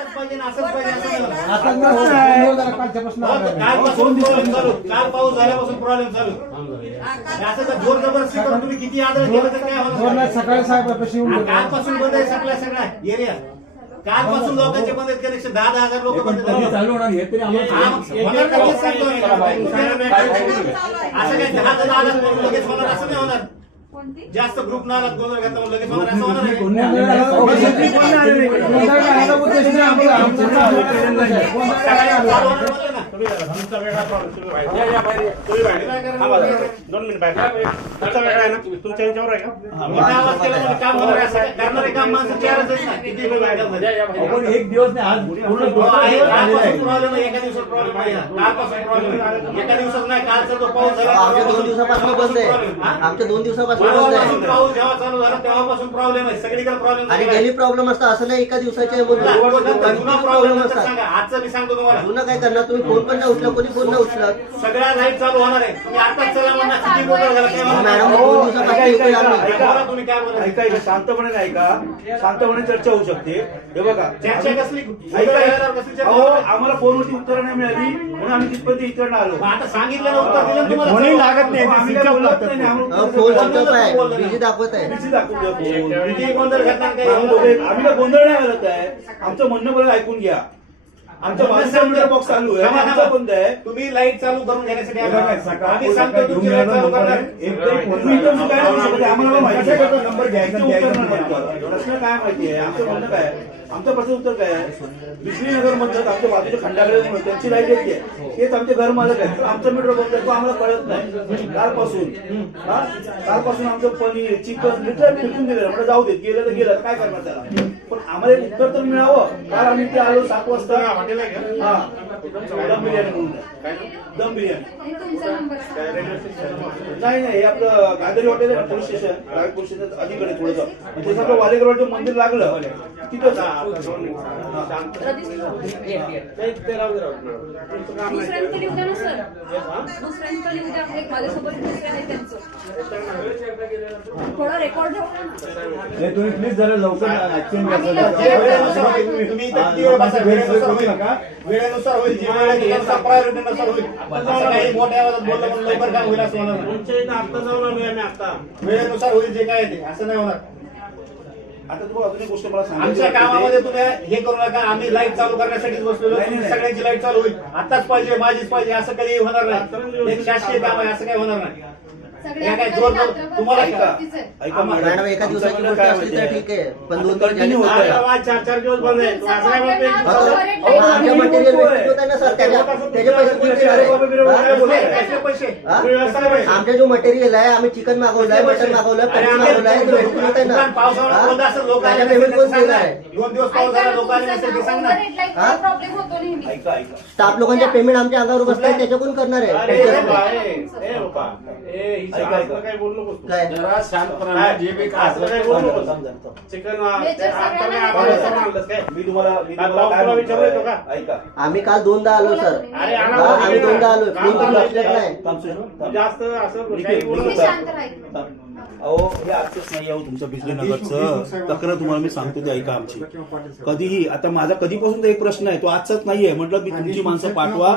आताच पाहिजे ना असंच पाहिजे असं नाही. आता कालच्यापासून कालपासून प्रॉब्लेम चालू, काल पाऊस झाल्यापासून प्रॉब्लेम चालू. असं तर जोर जबरदस्ती करून तुम्ही किती आदर केलं तर काय होणार? सकाळी साहेबापाशी येऊन कालपासून बंद आहे सगळा एरिया. कालपासून लोकांचे बंद आहेत कनेक्शन 10,000 लोक बंद आहेत. चालू होणार हे तरी आम्हाला होणार का तेच सांगतो मी. असं काय 10 जण आलात म्हणून लगेच होणार असं नाही होणार. जास्त ग्रुप ना आलात गोंधळ घातला म्हणून लगेच होणार असं होणार आहे. आमचा वेगळा प्रॉब्लेम सुरू आहे. तुम्ही बाहेर थांबा जरा. 2 मिनिट बाहेर. तुमचा वेगळा आहे ना, तुमच्या याच्यावर आहे का? मोठा आवाज केल्यामुळे काम होणार आहे. असं करणारे काम माणसं चारच आहेत ना. किती वेळ बाहेर आपण एक दिवस नाही आज पूर्ण कालपासून प्रॉब्लेम आहे. एका दिवसात प्रॉब्लेम नाही. कालपासून प्रॉब्लेम आहे. एका दिवसात नाही. कालचा जो पाऊस झाला आमच्या 2 दिवसापासून बंद आहे. आमच्या 2 दिवसापासून बंद जेव्हापासून आहे. पाऊस जेव्हा चालू झाला तेव्हापासून प्रॉब्लेम आहे. सगळीकडे प्रॉब्लेम आणि डेली प्रॉब्लेम असतात असं नाही एका दिवसाचे जुना कंटिन्यू प्रॉब्लेम प्रॉब्लेम असतात. सांगा. आजचं मी सांगतो तुम्हाला. जुनं काय करणार तुम्ही फोन पण नाही उचला कोणी फोन नाही उचलत. सगळ्या लाईट चालू होणार आहे. तुम्ही आताच चला म्हणणार किती गोंधळ झाला काय म्हणणार? मॅडम 2 दिवसापासून येतोय आम्ही. बोला तुम्ही काय बोला. ऐका शांतपणे ऐका, शांतपणे चर्चा होऊ शकते. हे बघा चर्चा कसली ऐका, कसली चर्चा अहो होणार? आम्हाला फोनवरती उत्तरं नाही मिळाली म्हणून आम्ही तिथपर्यंत इकडनं आलो. मग आता सांगितलं ना उत्तर दिलं ना तुम्हाला. फोनही लागत नाही. आम्ही काय बोलत नाही, आम्हाला उत्तर फोन द्या. स्विच ऑफ आहे बिझी दाखवत आहे. बिझी दाखवून द्या फोन. किती गोंधळ घातला काय आम्ही काय गोंधळ नाही घालत आहे. आमचं म्हणणं बरं ऐकून घ्या. आमच्या बाजूचा मीटर बॉक्स चालू आहे, आमचा बंद आहे. तुम्ही लाईट चालू करून घेण्यासाठी आला. सकाळ- आम्ही सांगतो तुमची लाईट चालू करणार. तुम्ही इथं काय बोलू शकत नाही, आम्हाला माहिती आहे. नंबर घ्यायचा प्रश्न काय माहिती आहे आमचं म्हणणं काय आमचं प्रश्न उत्तर काय आहे बिजली नगर म्हणतात आमच्या बाजूच्या खंडाकडे त्यांची लाईट येते तेच आमचे घर मालक आहेत. आमचं मीटर बंद आहे तो आम्हाला कळत नाही. कालपासून आमचं पनीर चिकन लिटर फेकून दिलं म्हणजे जाऊ देत गेलं तर गेलं काय करणार त्याला. पण आम्हाला एक उत्तर तर मिळावं. काल आम्ही ते आलो 7 वाजता. हॉटेल आहे का? हा दम बिर्याणी म्हणून द्या. दम बिर्याणी नाही हे आपलं गांधरी हॉटेल आहे police station private police station अलीकडे थोडंसं ते सगळं वालेकरवाडचं मंदिर लागलं तिथंच. दुसऱ्यांकडे उद्या ना सर दुसऱ्यांकडे उद्या आपले माझ्यासोबत दुसरे आहे त्यांचं थोडं रेकॉर्ड ठेवलं तुम्ही प्लीज जरा लवकर तुम्ही इथं किती वेळ बसा. वेळेनुसार होईल. वेळेनुसार होईल. जी वेळ आहे त्यानुसार प्रायोरिटीनुसार होईल. असं काही मोठ्या आवाजात बोललं म्हणून लवकर काम होईल असं होणार नाही. तुमच्या इथं आत्ता जाऊन आलोय आम्ही आता. वेळेनुसार होईल जे काय आहे ते असं नाही होणार. आता तुम्हाला अजून एक गोष्ट मला आमच्या कामामध्ये तुम्ही हे करू नका. आम्ही लाईट चालू करण्यासाठीच बसलेलो. सगळ्यांची लाईट चालू होईल. आताच पाहिजे माझीच पाहिजे असं कधी होणार नाही. एक शासकीय काम आहे असं काही होणार नाही. काय जोर तुम्हाला ऐका मॅडम एका दिवसाची गोष्ट असली तर ठीक आहे पण 2 दिवस झाले. आज 4 दिवस बंद आहे. तुम्ही असं काय बोलतोय? आमच्या मटेरियल वेस्टेज होत आहे ना सर त्याचे पैसे कोण देणार आहे? पैसे हा? आमचे जो मटेरियल आहे आम्ही चिकन मागवलंय मटन मागवलंय पनीर मागवलंय तो वेस्टेज होत आहे ना. त्याच्या पेमेंट कोण देणार आहे? 2 दिवस पाऊस झाला लोकांनी सांग ना. प्रॉब्लेम होतो नेहमी ऐका स्टाफ लोकांच्या पेमेंट आमच्या अंगावर बसतात त्याच्या कोण करणार आहे? काय बोलू नकोस तू. काय जरा शांतपणे जे बी काय असं काय बोलू नकोस. चिकन आणलंस काय? मी तुम्हाला तुला विचारलं येतो का? ऐका आम्ही काल 2दा आलो सर. अरे आणा हा, बरं. आम्ही 2दा आलो काम कोण लक्षात नाही. जास्त असं ठीक काही आहे, बोलू तुम्ही नकोस. शांत राहायचं. अहो हे आजच नाही आहो तुमचं बिजली नगरचं तक्रार तुम्हाला मी सांगतो ते ऐका आमची. कधीही आता माझा कधीपासून एक प्रश्न आहे तो आजचाच नाहीये म्हटलं मी तुमची माणसं पाठवा